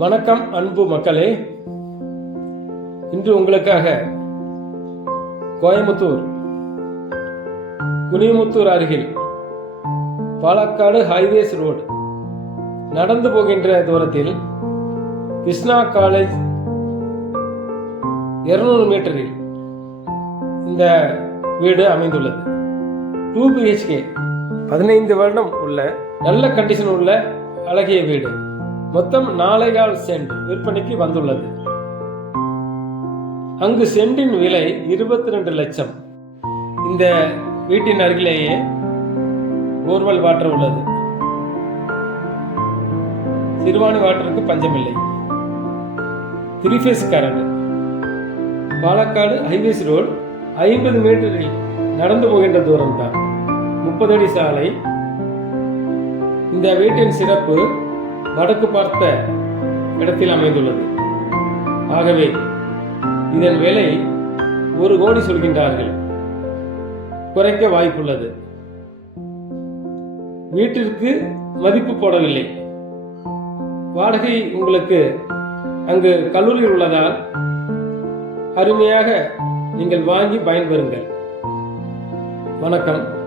வணக்கம் அன்பு மக்களே. இன்று உங்களுக்காக கோயம்புத்தூர் குனிமுத்தூர் அருகில் பாலக்காடு ஹைவேஸ் ரோடு நடந்து போகின்ற தூரத்தில் கிருஷ்ணா காலேஜ் இருநூறு மீட்டரில் இந்த வீடு அமைந்துள்ளது. டூ பிஹெச்கே பதினைந்து வருடம் உள்ள நல்ல கண்டிஷன் உள்ள அழகிய வீடு. மொத்தம் நாளைகால் சென்ட் விற்பனைக்கு வந்துள்ளது. அங்கு சென்டின் விலை இருபத்தி ரெண்டு லட்சம். இந்த வீட்டின் அருகிலேயே போர்வெல் வாட்டர் உள்ளது. சிறுவாணி வாட்டருக்கு பஞ்சமில்லை. Three phase current. Palakkad highways road ஐம்பது மீட்டரில் நடந்து போகின்ற தூரம்தான். முப்பது அடி சாலை. இந்த வீட்டின் சிறப்பு வடக்கு பார்த்த இடத்தில் அமைந்துள்ளது. ஆகவே இதன் விலை ஒரு கோடி சொல்கின்றார்கள். குறைக்க வாய்ப்புள்ளது. வீட்டிற்கு மதிப்பு போடவில்லை. வாடகை உங்களுக்கு அங்கு கல்லூரி உள்ளதால் அருமையாக நீங்கள் வாங்கி பயன்பெறுங்கள். வணக்கம்.